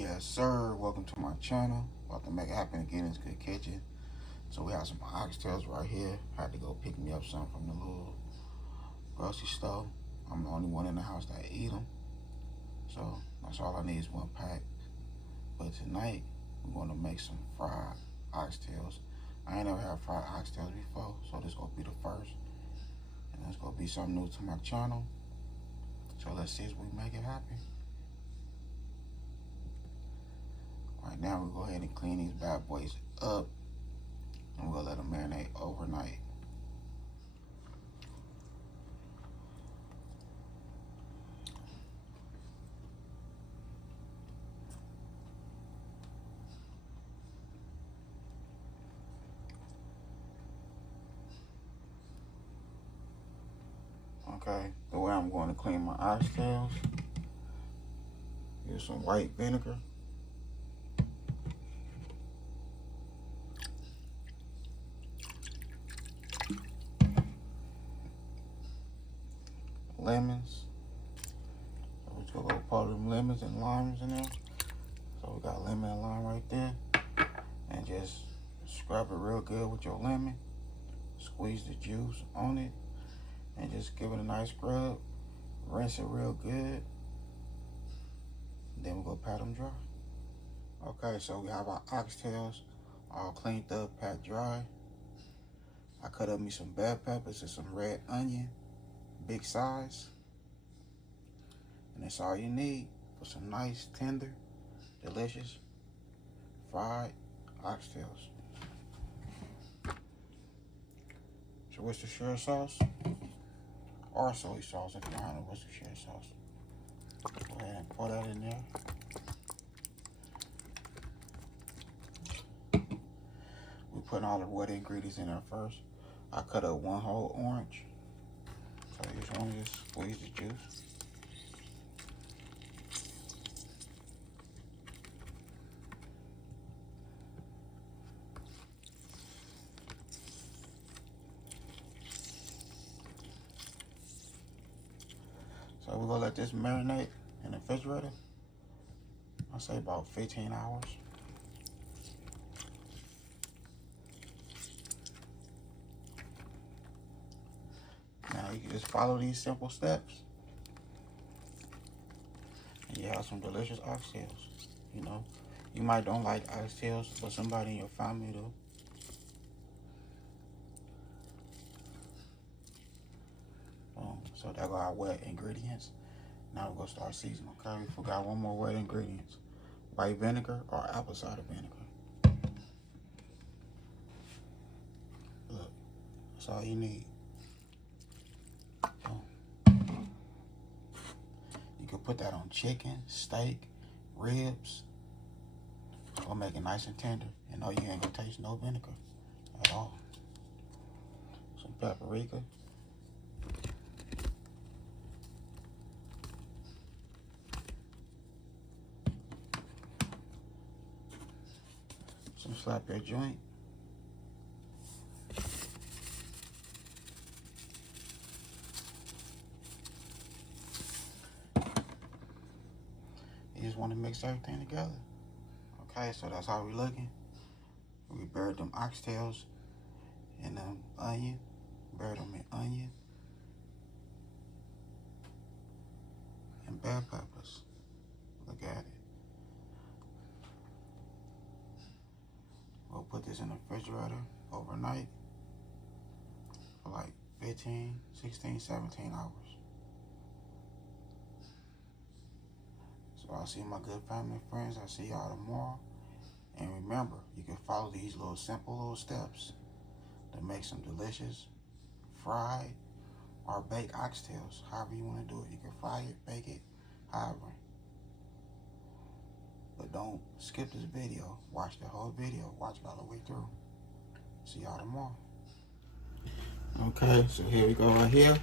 Yes, sir. Welcome to my channel. About to make it happen again in this good kitchen. So we have some oxtails right here. Had to go pick me up some from the little grocery store. I'm the only one in the house that eat them. So that's all I need is one pack. But tonight, we're going to make some fried oxtails. I ain't never had fried oxtails before, so this going to be the first. And it's going to be something new to my channel. So let's see if we make it happen. Right now, we'll go ahead and clean these bad boys up, and we'll let them marinate overnight. Okay, the way I'm going to clean my oxtails, use some white vinegar. Lemons. So we took a little part of them lemons and limes in there. So we got lemon and lime right there. And just scrub it real good with your lemon. Squeeze the juice on it. And just give it a nice scrub. Rinse it real good. Then we'll go pat them dry. Okay, so we have our oxtails all cleaned up, pat dry. I cut up me some bell peppers and some red onion. Big size, and that's all you need for some nice, tender, delicious fried oxtails. So Worcestershire sauce or soy sauce if you don't have Worcestershire sauce. Go ahead and pour that in there. We put all the wet ingredients in there first. I cut up one whole orange. So you just want to just squeeze the juice. So we're gonna let this marinate in the refrigerator. I say about 15 hours. Now you can just follow these simple steps, and you have some delicious oxtails. You know, you might don't like oxtails, but somebody in your family do. So there go our wet ingredients. Now we're gonna start seasoning. Okay, we forgot one more wet ingredients: white vinegar or apple cider vinegar. Look, that's all you need. You can put that on chicken, steak, ribs. It'll make it nice and tender. And no, you ain't gonna taste no vinegar at all. Some paprika. Some slap your joint. You just want to mix everything together. Okay, so that's how we looking. We buried them oxtails in onion. Buried them in onion and bell peppers. Look at it. We'll put this in the refrigerator overnight for like 15, 16, 17 hours. So I'll see my good family and friends. I'll see y'all tomorrow. And remember, you can follow these little simple little steps to make some delicious fried or baked oxtails. However you want to do it. You can fry it, bake it, however. But don't skip this video. Watch the whole video. Watch it all the way through. See y'all tomorrow. Okay, so here we go right here.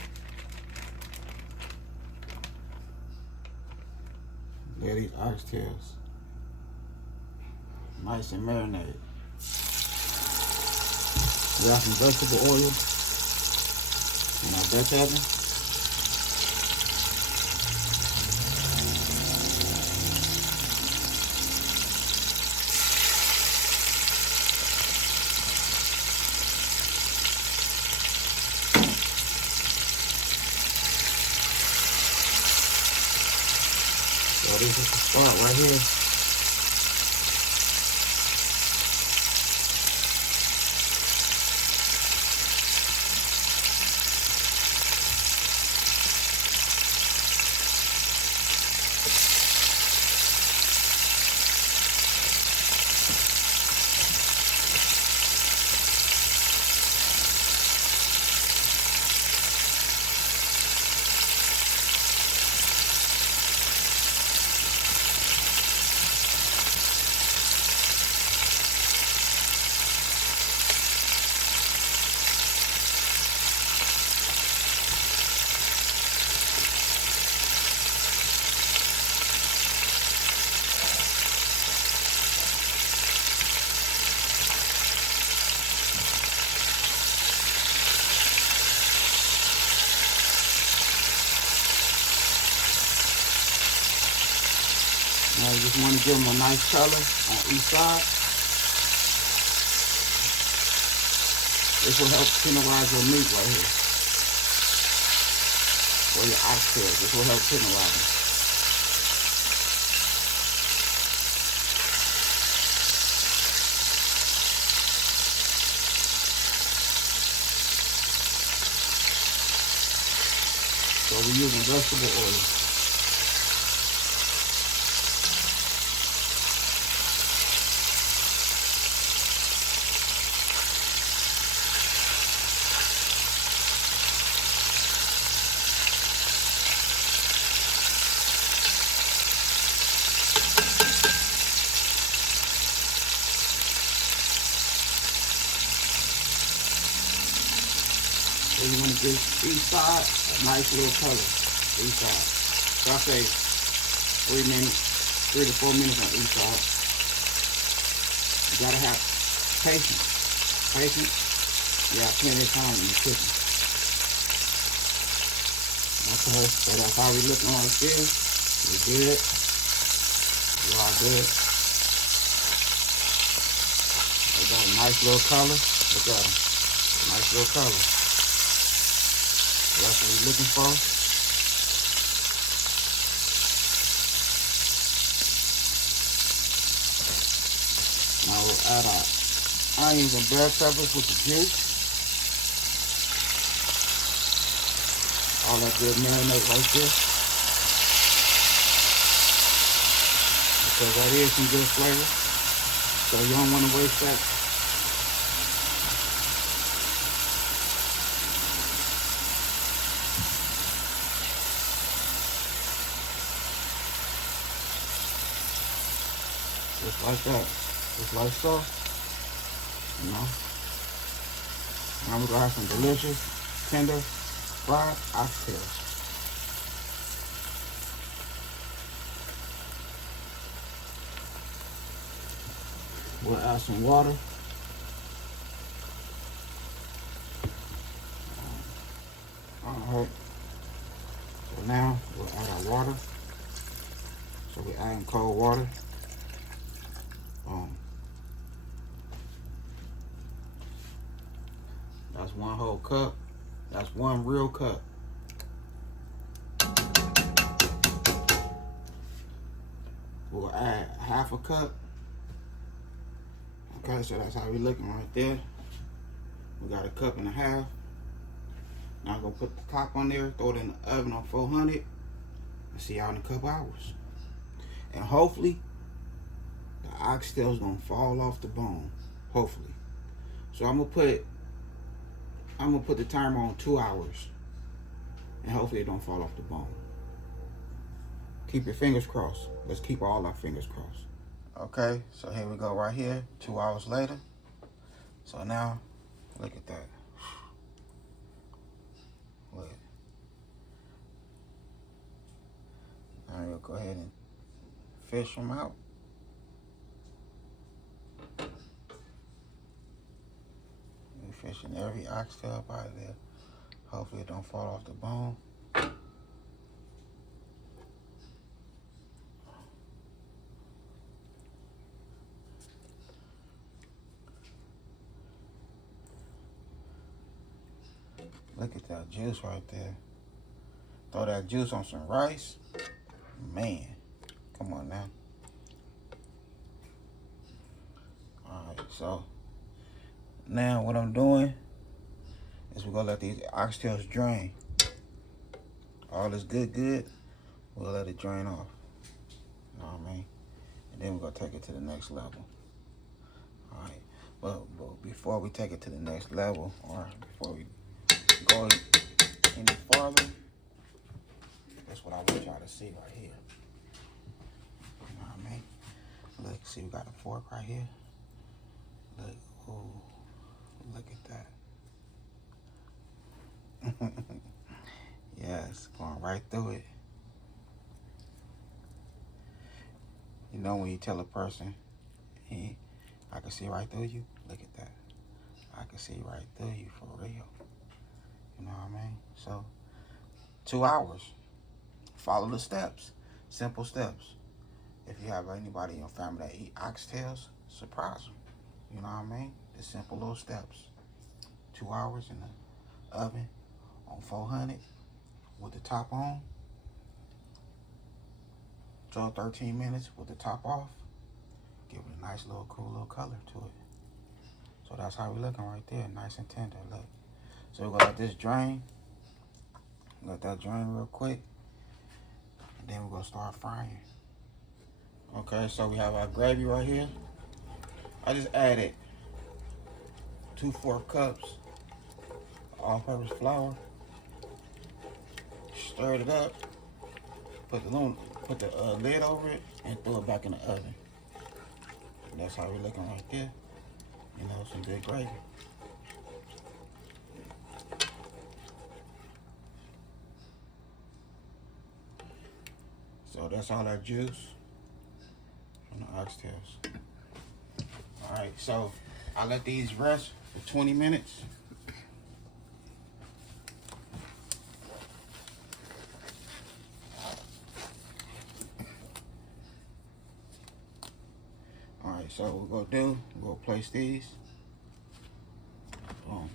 There these oxtails. Nice and marinated. We got some vegetable oil in our Dutch oven. start right here. Now you just want to give them a nice color on each side. This will help tenderize your meat right here. Or your oxtails. This will help tenderize them. So we're using vegetable oil. So you want to give each side a nice little color. Each side. So I say 3 to 4 minutes on each side. You gotta have patience. Patience. You got plenty of time in the kitchen. Okay, so that's how we looking on still. We good. We all good. We got a nice little color. Look at them. Nice little color. That's what we're looking for. Now we'll add our onions and bell peppers with the juice. All that good marinade right there. Because that is some good flavor. So you don't want to waste that. Just like that. Just like so. You know. Now we're going to have some delicious, tender, fried oxtails. We'll add some water. Alright. So now we'll add our water. So we're adding cold water. That's 1 whole cup. That's 1 real cup. We'll add half a cup. Okay, so that's how we looking right there. We got 1.5 cups. Now I'm gonna put the top on there, throw it in the oven on 400, and see y'all in a couple hours. And hopefully, the oxtail's gonna fall off the bone. Hopefully. So I'm gonna put the timer on 2 hours, and hopefully it don't fall off the bone. Keep your fingers crossed. Let's keep all our fingers crossed. Okay, so here we go right here, 2 hours later. So now, look at that. Look. Now you'll go ahead and fish them out. We're fishing every oxtail up out of there. Hopefully it don't fall off the bone. Look at that juice right there. Throw that juice on some rice. Man, come Come on now. Alright, so now what I'm doing is we're gonna let these oxtails drain. All this good, we'll let it drain off. You know what I mean? And then we're gonna take it to the next level. Alright, but before we take it to the next level, or before we go any farther, that's what I want y'all to see right here. You know what I mean? Look, see, we got a fork right here. Look, oh, look at that. Yes, going right through it. You know when you tell a person, hey, I can see right through you? Look at that. I can see right through you for real. You know what I mean? So, 2 hours. Follow the steps. Simple steps. If you have anybody in your family that eat oxtails, surprise them. You know what I mean? The simple little steps. 2 hours in the oven on 400 with the top on. 12, 13 minutes with the top off. Give it a nice little cool little color to it. So that's how we're looking right there. Nice and tender. Look. So we're gonna let this drain. Let that drain real quick. And then we're gonna start frying. Okay, so we have our gravy right here. I just added 2/4 cups all-purpose flour. Stirred it up. Put the lid over it and throw it back in the oven. And that's how we're looking right there. You know, some good gravy. So that's all that juice from the oxtails. Alright, so I let these rest for 20 minutes. Alright, so what we're gonna do, we're gonna place these. Boom.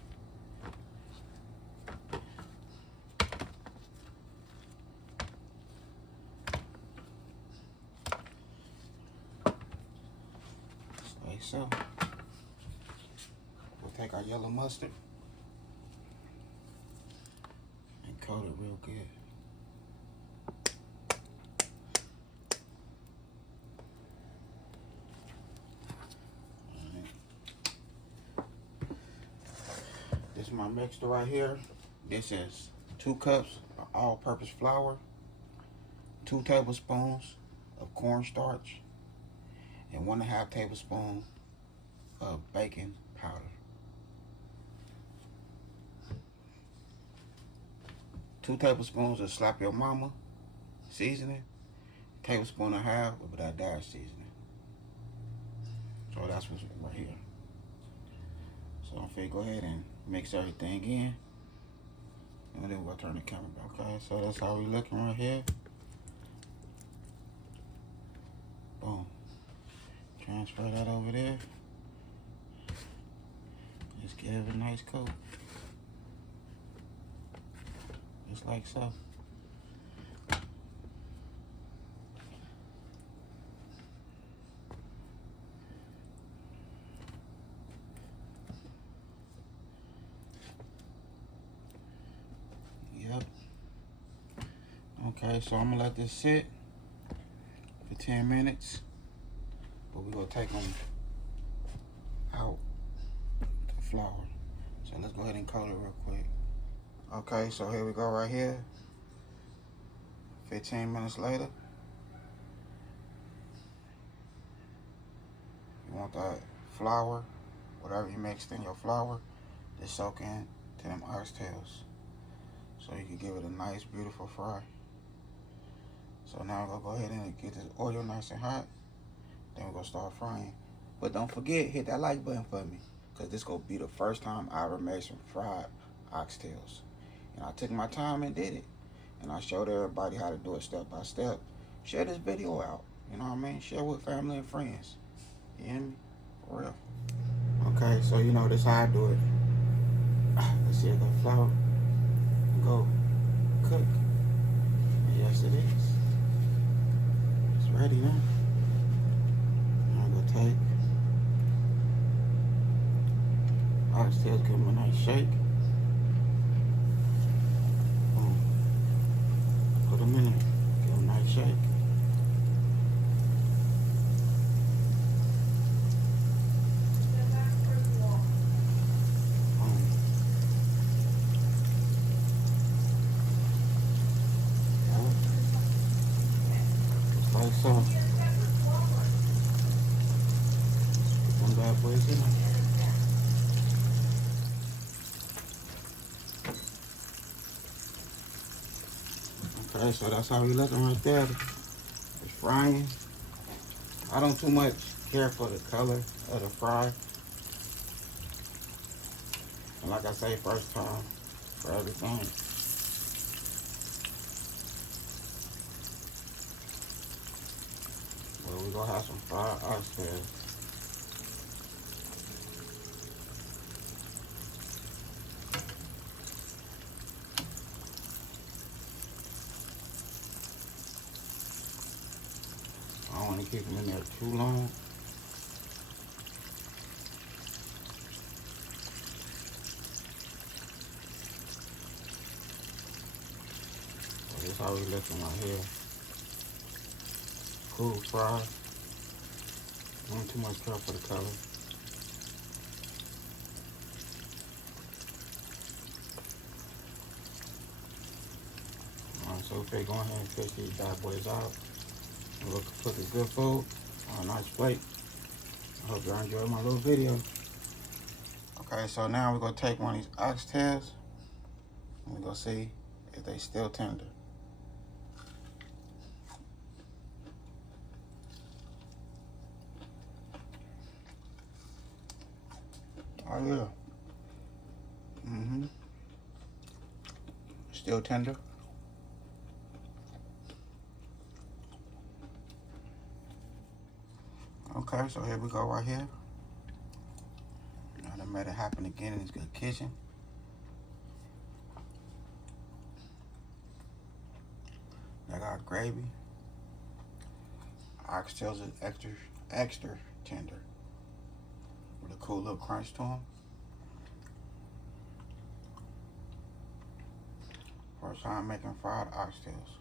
Like so. We'll take our yellow mustard and coat it real good. This is my mixture right here. This is 2 cups of all-purpose flour, 2 tablespoons of cornstarch, and 1.5 tablespoons of baking powder. 2 tablespoons of Slap Your Mama seasoning, 1.5 tablespoons of that dash seasoning. So that's what's right here. So I'm finna go ahead and mix everything in, and then we'll turn the camera back. Okay, so that's how we looking right here. Boom. Transfer that over there. Just give it a nice coat. Just like so. Yep. Okay, so I'm gonna let this sit for 10 minutes. But we're gonna take them out the flour. So let's go ahead and coat it real quick. Okay, so here we go right here. 15 minutes later. You want that flour, whatever you mixed in your flour, to soak in to them oxtails. So you can give it a nice, beautiful fry. So now we're gonna go ahead and get this oil nice and hot. Then we're gonna start frying. But don't forget, hit that like button for me, because this gonna be the first time I ever made some fried oxtails. And I took my time and did it. And I showed everybody how to do it step by step. Share this video out. You know what I mean? Share with family and friends. You hear me? For real. Okay, so you know this how I do it. Let's see if the flour go cook. Yes, it is. It's ready now. I'm gonna take oxtails, give them a nice shake. Boom. Put them in there, give them a nice shake. Like so. Put them bad boys in. Okay, so that's how we looking right there. It's frying. I don't too much care for the color of the fry. And like I say, first time for everything. Well, we gonna have some fried oxtails. I don't want to keep them in there too long. So this how we looking right here. Cool fry. Don't too much care for the color. Alright, so okay, go ahead and fish these bad boys out. We'll put the good food on a nice plate. I hope y'all enjoyed my little video. Okay, so now we're gonna take one of these oxtails and we're gonna see if they still tender. Oh yeah. Still tender. Okay, so here we go right here. I done made it happen again in this good kitchen. I got gravy. Oxtails is extra tender with a cool little crunch to them. First time making fried oxtails.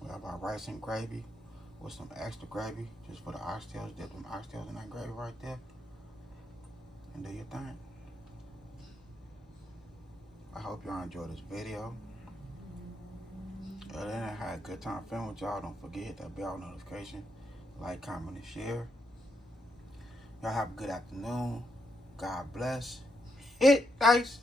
We have our rice and gravy with some extra gravy just for the oxtails. Dip them oxtails in that gravy right there and do your thing. I hope y'all enjoyed this video. Other than that, I had a good time filming with y'all. Don't forget that bell notification, like, comment, and share. Y'all have a good afternoon. God bless. Hit, guys.